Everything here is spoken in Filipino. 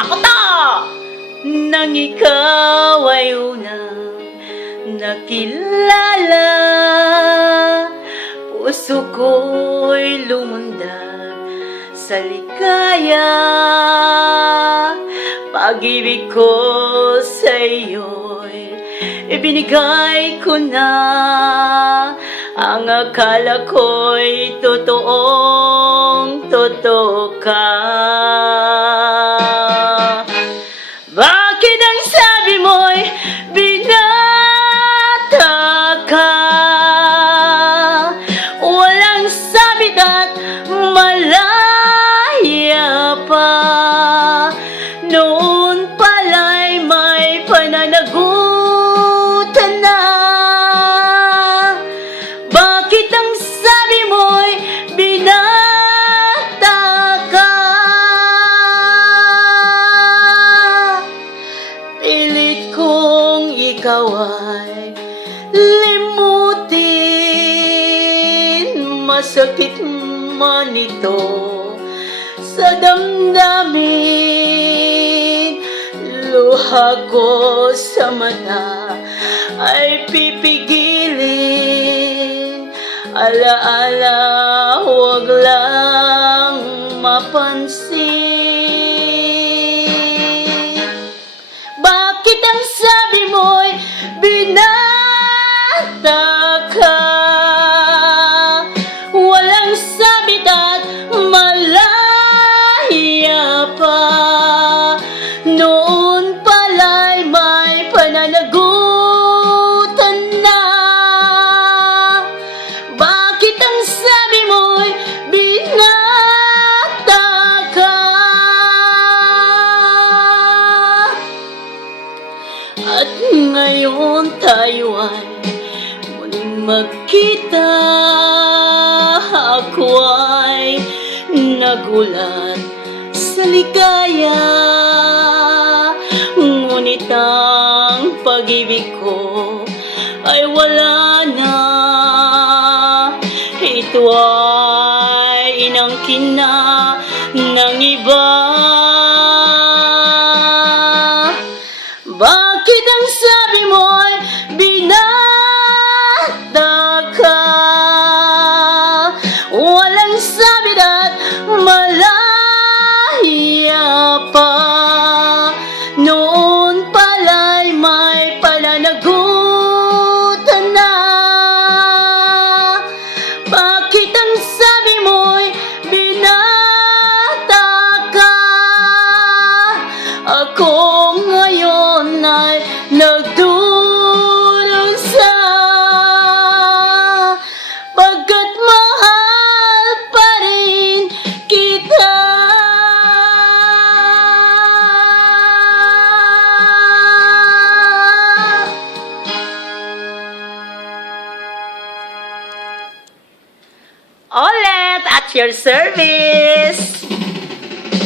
Ako to! Nang ikaw ay unang nakilala, puso ko'y lumundag sa ligaya. Pag-ibig ko sa iyo'y ibinigay ko na. Ang akala ko'y totoong totoo ka. Bakit ang sabi mo'y binata ka? Walang sabit at malaya pa. Noon pala'y may pananagutan na. Bakit ang sabi mo'y binata ka? Pilit kong ikaw ay limutin. Masakit man ito sa damdamin. Luha ko sa mata ay pipigilin. Alaala, huwag lang mapansin. Bakit ang sabi mo'y binata ka? Walang sabit at malaya pa. Noon pala'y may pananagutan na. Bakit ang sabi mo'y binata ka? At ngayon tayo ay muling magkita. Ako ay nagulat sa ligaya. Ngunit ang pag-ibig ko ay wala na. Ito ay inangkin na ng iba. Bakit ang sabi mo'y binata ka? Walang sabit at malaya pa. Noon pala'y may pananagutan na. Bakit ang sabi mo'y binata ka? Ako ngayon ay nagdurusa, pagkat mahal pa rin kita. Olet at your service!